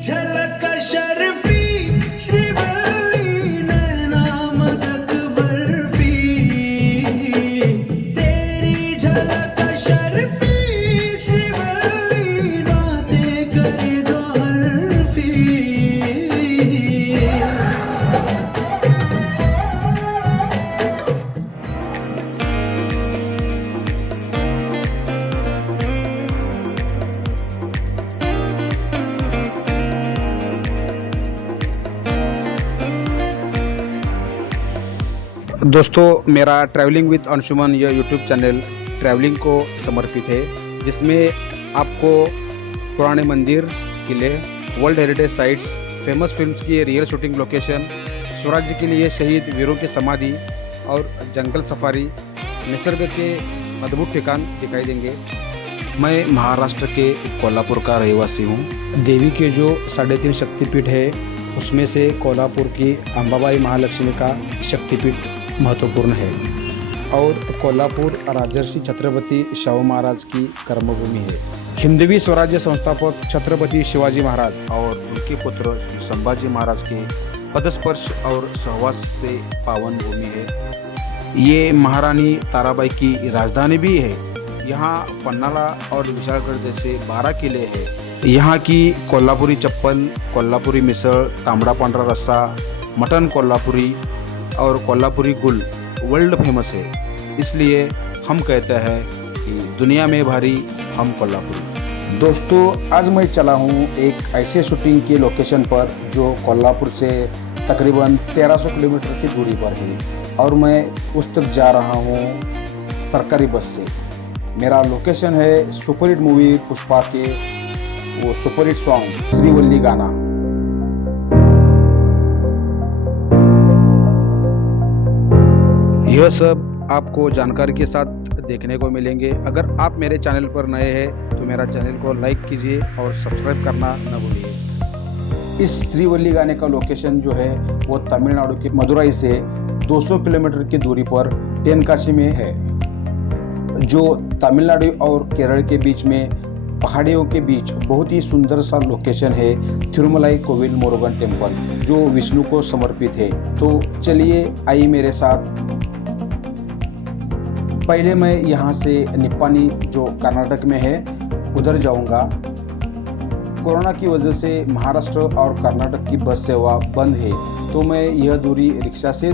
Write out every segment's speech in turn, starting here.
झलक शर्फी श्रीवल्ली नैना मदक बर्फी तेरी झलक शर्फी श्रीवल्ली बातें करे दो हर्फी। दोस्तों, मेरा ट्रैवलिंग विद अंशुमन यह यूट्यूब चैनल ट्रैवलिंग को समर्पित है, जिसमें आपको पुराने मंदिर, किले, world heritage sites, famous films की रियल शूटिंग लोकेशन, स्वराज्य के लिए शहीद वीरों की समाधि और जंगल सफारी, निसर्ग के अद्भुत ठिकान दिखाई देंगे। मैं महाराष्ट्र के कोल्हापुर का रहवासी हूँ। देवी के जो 3.5 शक्तिपीठ है, उसमें से कोल्हापुर की अंबाबाई महालक्ष्मी का शक्तिपीठ महत्वपूर्ण है और कोल्हापुर राजर्षि छत्रपति शाहू महाराज की कर्मभूमि है। हिंदवी स्वराज्य संस्थापक छत्रपति शिवाजी महाराज और उनके पुत्र संभाजी महाराज के पदस्पर्श और सहवास से पावन भूमि है। ये महारानी ताराबाई की राजधानी भी है। यहाँ पन्नाला और विशालगढ़ जैसे 12 किले हैं। यहाँ की कोल्हापुरी चप्पल, कोल्हापुरी मिसळ, तांबडा पांढरा रस्सा, मटन कोल्हापुरी और कोल्हापुरी गुल वर्ल्ड फेमस है। इसलिए हम कहते हैं कि दुनिया में भारी हम कोल्हापुरी। दोस्तों, आज मैं चला हूँ एक ऐसे शूटिंग की लोकेशन पर जो कोल्हापुर से तकरीबन 1300 किलोमीटर की दूरी पर है और मैं उस तक जा रहा हूँ सरकारी बस से। मेरा लोकेशन है सुपरहिट मूवी पुष्पा के वो सुपरहिट सॉन्ग श्रीवल्ली गाना। यह सब आपको जानकारी के साथ देखने को मिलेंगे। अगर आप मेरे चैनल पर नए हैं तो मेरा चैनल को लाइक कीजिए और सब्सक्राइब करना न भूलिए। इस श्रीवल्ली गाने का लोकेशन जो है वो तमिलनाडु के मदुराई से 200 किलोमीटर की दूरी पर तेनकाशी में है, जो तमिलनाडु और केरल के बीच में पहाड़ियों के बीच बहुत ही सुंदर सा लोकेशन है। तिरुमलाई कोविल मुरुगन टेम्पल जो विष्णु को समर्पित है। तो चलिए आइए मेरे साथ। पहले मैं यहाँ से निप्पानी जो कर्नाटक में है उधर जाऊँगा। कोरोना की वजह से महाराष्ट्र और कर्नाटक की बस सेवा बंद है, तो मैं यह दूरी रिक्शा से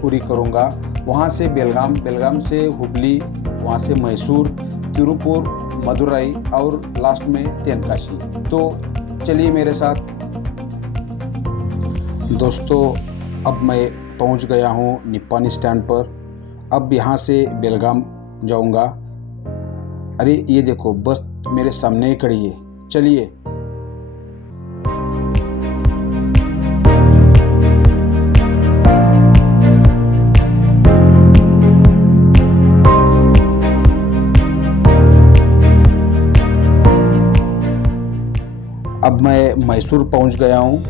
पूरी करूँगा। वहाँ से बेलगाम, बेलगाम से हुबली, वहाँ से मैसूर, तिरुपुर, मदुराई और लास्ट में तेनकाशी। तो चलिए मेरे साथ। दोस्तों, अब मैं पहुँच गया हूँ निप्पानी स्टैंड पर। अब यहाँ से बेलगाम जाऊँगा। अरे ये देखो, बस मेरे सामने ही खड़ी है। चलिए। अब मैं मैसूर पहुँच गया हूँ।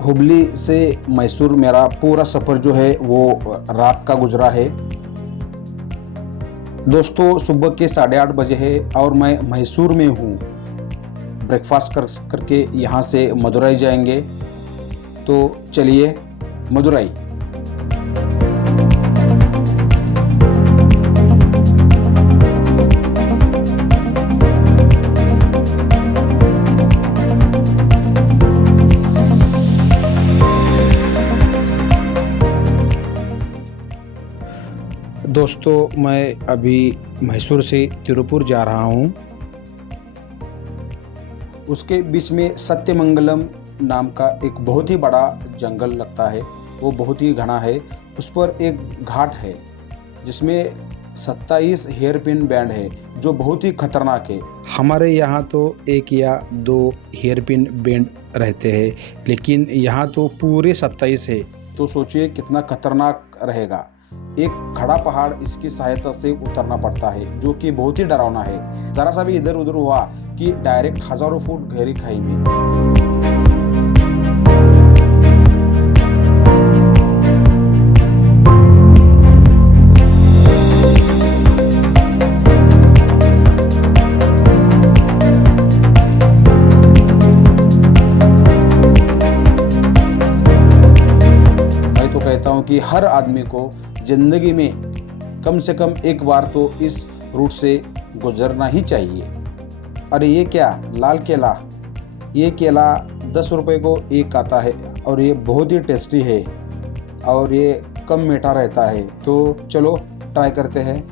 हुबली से मैसूर मेरा पूरा सफ़र जो है वो रात का गुजरा है। दोस्तों, सुबह के 8:30 बजे है और मैं मैसूर में हूँ। ब्रेकफास्ट करके यहाँ से मदुराई जाएंगे। तो चलिए मदुराई। दोस्तों, मैं अभी मैसूर से तिरुपुर जा रहा हूँ। उसके बीच में सत्यमंगलम नाम का एक बहुत ही बड़ा जंगल लगता है। वो बहुत ही घना है। उस पर एक घाट है जिसमें 27 हेयर पिन बैंड है जो बहुत ही खतरनाक है। हमारे यहाँ तो 1 या 2 हेयर पिन बैंड रहते हैं, लेकिन यहाँ तो पूरे 27 है। तो सोचिए कितना खतरनाक रहेगा। एक खड़ा पहाड़ इसकी सहायता से उतरना पड़ता है, जो कि बहुत ही डरावना है। जरा सा भी इधर उधर हुआ कि डायरेक्ट हजारों फुट गहरी खाई में। क्योंकि हर आदमी को ज़िंदगी में कम से कम एक बार तो इस रूट से गुजरना ही चाहिए। अरे ये क्या लाल केला, ये केला 10 रुपये को एक आता है और ये बहुत ही टेस्टी है और ये कम मीठा रहता है, तो चलो ट्राई करते हैं।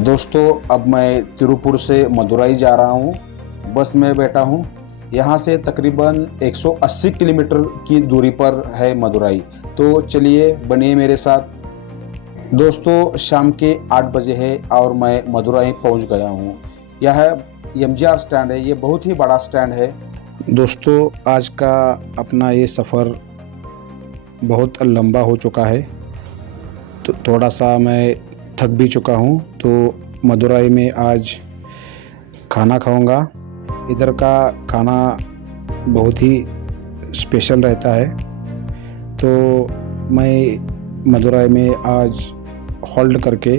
दोस्तों अब मैं तिरुपुर से मदुराई जा रहा हूँ, बस में बैठा हूँ। यहाँ से तकरीबन 180 किलोमीटर की दूरी पर है मदुराई, तो चलिए बनिए मेरे साथ। दोस्तों शाम के 8 बजे है और मैं मदुराई पहुँच गया हूँ। यह एमजीआर स्टैंड है, ये बहुत ही बड़ा स्टैंड है। दोस्तों आज का अपना ये सफ़र बहुत लंबा हो चुका है, तो थोड़ा सा मैं थक भी चुका हूँ। तो मदुराई में आज खाना खाऊंगा। इधर का खाना बहुत ही स्पेशल रहता है, तो मैं मदुराई में आज होल्ड करके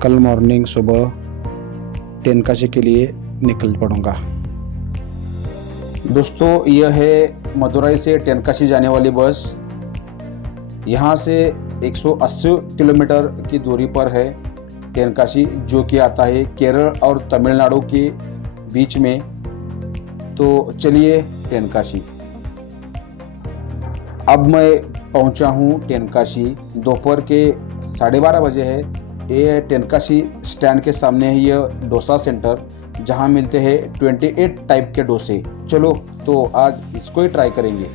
कल मॉर्निंग सुबह तेनकाशी के लिए निकल पड़ूंगा। दोस्तों यह है मदुराई से तेनकाशी जाने वाली बस। यहाँ से 180 किलोमीटर की दूरी पर है तेनकाशी, जो कि आता है केरल और तमिलनाडु के बीच में। तो चलिए तेनकाशी। अब मैं पहुँचा हूँ तेनकाशी, दोपहर के 12:30 बजे है। ये तेनकाशी स्टैंड के सामने है यह डोसा सेंटर, जहाँ मिलते हैं 28 टाइप के डोसे। चलो तो आज इसको ही ट्राई करेंगे।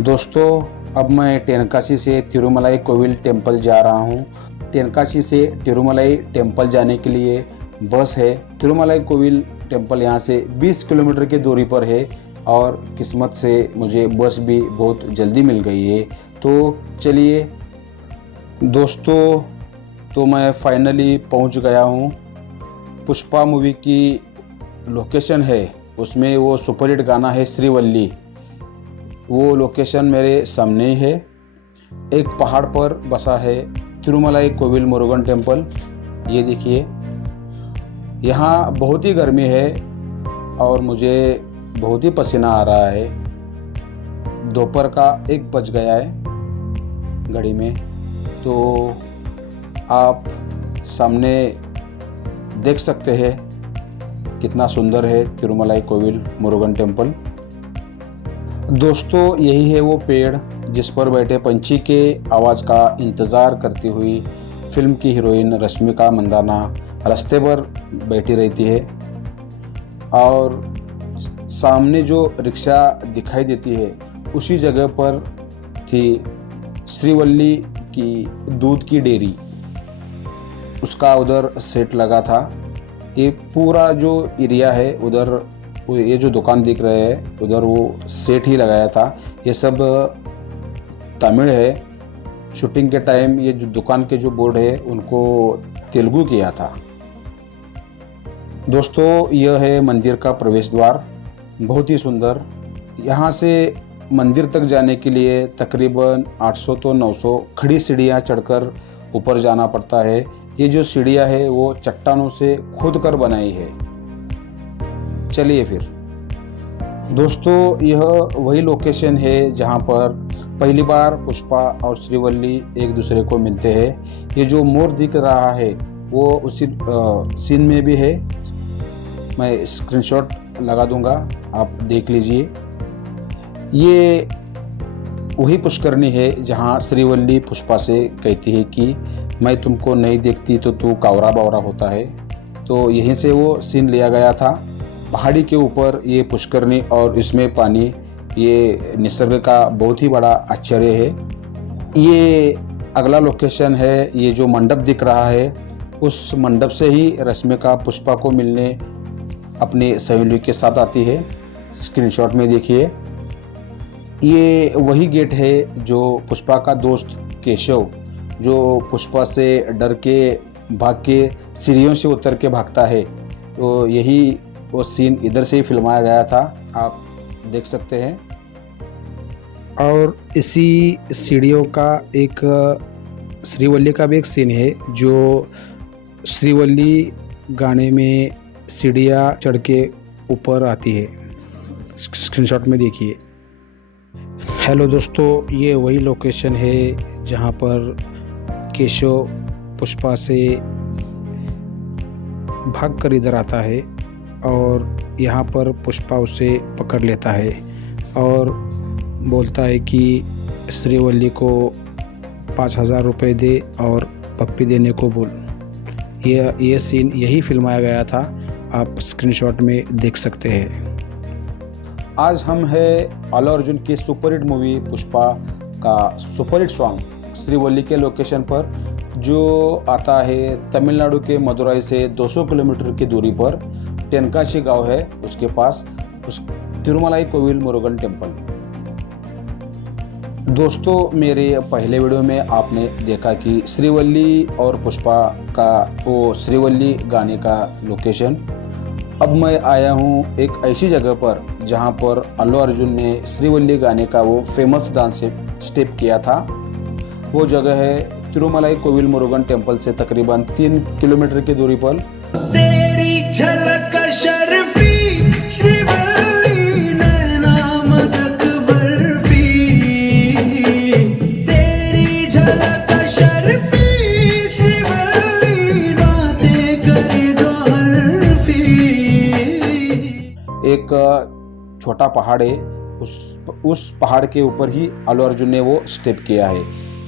दोस्तों अब मैं तेनकाशी से तिरुमलाई कोविल टेम्पल जा रहा हूँ। तेनकाशी से तिरुमलाई टेम्पल जाने के लिए बस है। तिरुमलाई कोविल टेम्पल यहाँ से 20 किलोमीटर की दूरी पर है और किस्मत से मुझे बस भी बहुत जल्दी मिल गई है। तो चलिए दोस्तों, तो मैं फाइनली पहुँच गया हूँ। पुष्पा मूवी की लोकेशन है, उसमें वो सुपरहिट गाना है श्रीवल्ली, वो लोकेशन मेरे सामने ही है। एक पहाड़ पर बसा है तिरुमलाई कोविल मुरुगन टेम्पल। ये देखिए, यहाँ बहुत ही गर्मी है और मुझे बहुत ही पसीना आ रहा है। दोपहर का 1 बज गया है घड़ी में। तो आप सामने देख सकते हैं कितना सुंदर है तिरुमलाई कोविल मुरुगन टेम्पल। दोस्तों यही है वो पेड़ जिस पर बैठे पंछी के आवाज़ का इंतज़ार करती हुई फिल्म की हीरोइन रश्मिका मंदाना रास्ते पर बैठी रहती है। और सामने जो रिक्शा दिखाई देती है उसी जगह पर थी श्रीवल्ली की दूध की डेयरी, उसका उधर सेट लगा था। ये पूरा जो एरिया है उधर, ये जो दुकान दिख रहे हैं उधर वो सेट ही लगाया था। ये सब तमिल है। शूटिंग के टाइम ये जो दुकान के जो बोर्ड है उनको तेलुगु किया था। दोस्तों यह है मंदिर का प्रवेश द्वार, बहुत ही सुंदर। यहाँ से मंदिर तक जाने के लिए तकरीबन 800 तो 900 खड़ी सीढ़ियाँ चढ़कर ऊपर जाना पड़ता है। ये जो सीढ़ियाँ है वो चट्टानों से खोद कर बनाई है। चलिए फिर दोस्तों, यह वही लोकेशन है जहाँ पर पहली बार पुष्पा और श्रीवल्ली एक दूसरे को मिलते हैं। ये जो मोर दिख रहा है वो उसी सीन में भी है। मैं स्क्रीनशॉट लगा दूंगा, आप देख लीजिए। ये वही पुष्करणी है जहाँ श्रीवल्ली पुष्पा से कहती है कि मैं तुमको नहीं देखती तो तू कावरा बावरा होता है। तो यहीं से वो सीन लिया गया था। पहाड़ी के ऊपर ये पुष्करणी और इसमें पानी, ये निसर्ग का बहुत ही बड़ा आश्चर्य है। ये अगला लोकेशन है, ये जो मंडप दिख रहा है उस मंडप से ही रश्मिका पुष्पा को मिलने अपने सहेली के साथ आती है। स्क्रीनशॉट में देखिए, ये वही गेट है जो पुष्पा का दोस्त केशव, जो पुष्पा से डर के भाग के सीढ़ियों से उतर के भागता है, तो यही वो सीन इधर से ही फिल्माया गया था, आप देख सकते हैं। और इसी सीढ़ियों का एक श्रीवल्ली का भी एक सीन है, जो श्रीवल्ली गाने में सीढ़ियाँ चढ़ के ऊपर आती है। स्क्रीनशॉट में देखिए। हेलो दोस्तों, ये वही लोकेशन है जहाँ पर केशव पुष्पा से भागकर इधर आता है और यहाँ पर पुष्पा उसे पकड़ लेता है और बोलता है कि श्रीवल्ली को 5,000 रुपये दे और पप्पी देने को बोल। ये सीन यही फिल्माया गया था, आप स्क्रीनशॉट में देख सकते हैं। आज हम हैं अल्लू अर्जुन की सुपरहिट मूवी पुष्पा का सुपरहिट सॉन्ग श्रीवल्ली के लोकेशन पर, जो आता है तमिलनाडु के मदुराई से 200 किलोमीटर की दूरी पर टेनकाशी गांव है, उसके पास उस तिरुमलाई कोविल मुरुगन टेम्पल। दोस्तों, मेरे पहले वीडियो में आपने देखा कि श्रीवल्ली और पुष्पा का वो श्रीवल्ली गाने का लोकेशन। अब मैं आया हूँ एक ऐसी जगह पर जहाँ पर अल्लू अर्जुन ने श्रीवल्ली गाने का वो फेमस डांस स्टेप किया था। वो जगह है तिरुमलाई कोविल मुरुगन टेम्पल से तकरीबन 3 किलोमीटर की दूरी पर। तेरी झलक शर्फी श्रीवल्ली नैना मदक बर्फी, तेरी झलक शर्फी श्रीवल्ली बातें करे दो हर्फी। एक छोटा पहाड़ है, उस पहाड़ के ऊपर ही अल्लू अर्जुन ने वो स्टेप किया है।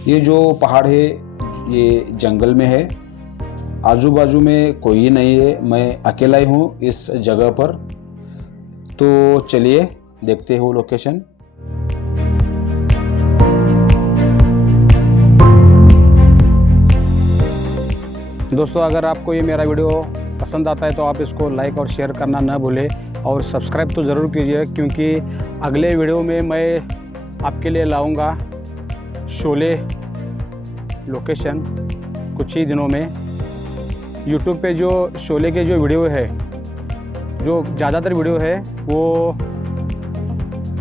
ये जो पहाड़ है ये जंगल में है, आजू बाजू में कोई नहीं है, मैं अकेला ही हूँ इस जगह पर। तो चलिए देखते हो लोकेशन। दोस्तों, अगर आपको ये मेरा वीडियो पसंद आता है तो आप इसको लाइक और शेयर करना ना भूलें और सब्सक्राइब तो ज़रूर कीजिए, क्योंकि अगले वीडियो में मैं आपके लिए लाऊंगा शोले लोकेशन कुछ ही दिनों में। यूट्यूब पे जो शोले के जो वीडियो है, जो ज़्यादातर वीडियो है वो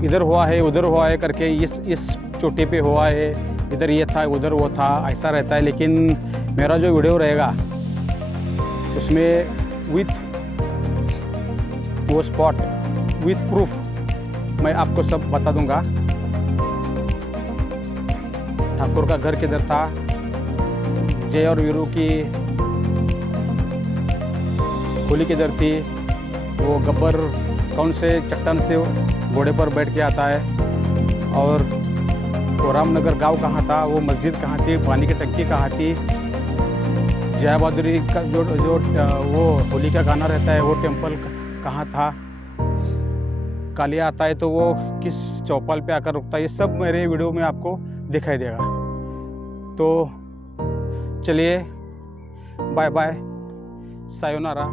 इधर हुआ है उधर हुआ है करके, इस चोटी पे हुआ है, इधर ये था उधर वो था, ऐसा रहता है। लेकिन मेरा जो वीडियो रहेगा उसमें विथ वो स्पॉट विथ प्रूफ मैं आपको सब बता दूंगा। ठाकुर का घर किधर था, जय और वीरू की होली किधर थी, वो गब्बर कौन से चट्टान से घोड़े पर बैठ के आता है, और वो रामनगर गांव कहाँ था, वो मस्जिद कहाँ थी, पानी की टंकी कहाँ थी, जया बहादुरी का जो वो होली का गाना रहता है वो टेम्पल कहाँ था, कालिया आता है तो वो किस चौपाल पे आकर रुकता है, ये सब मेरे वीडियो में आपको दिखाई देगा। तो चलिए, बाय बाय, सायोनारा।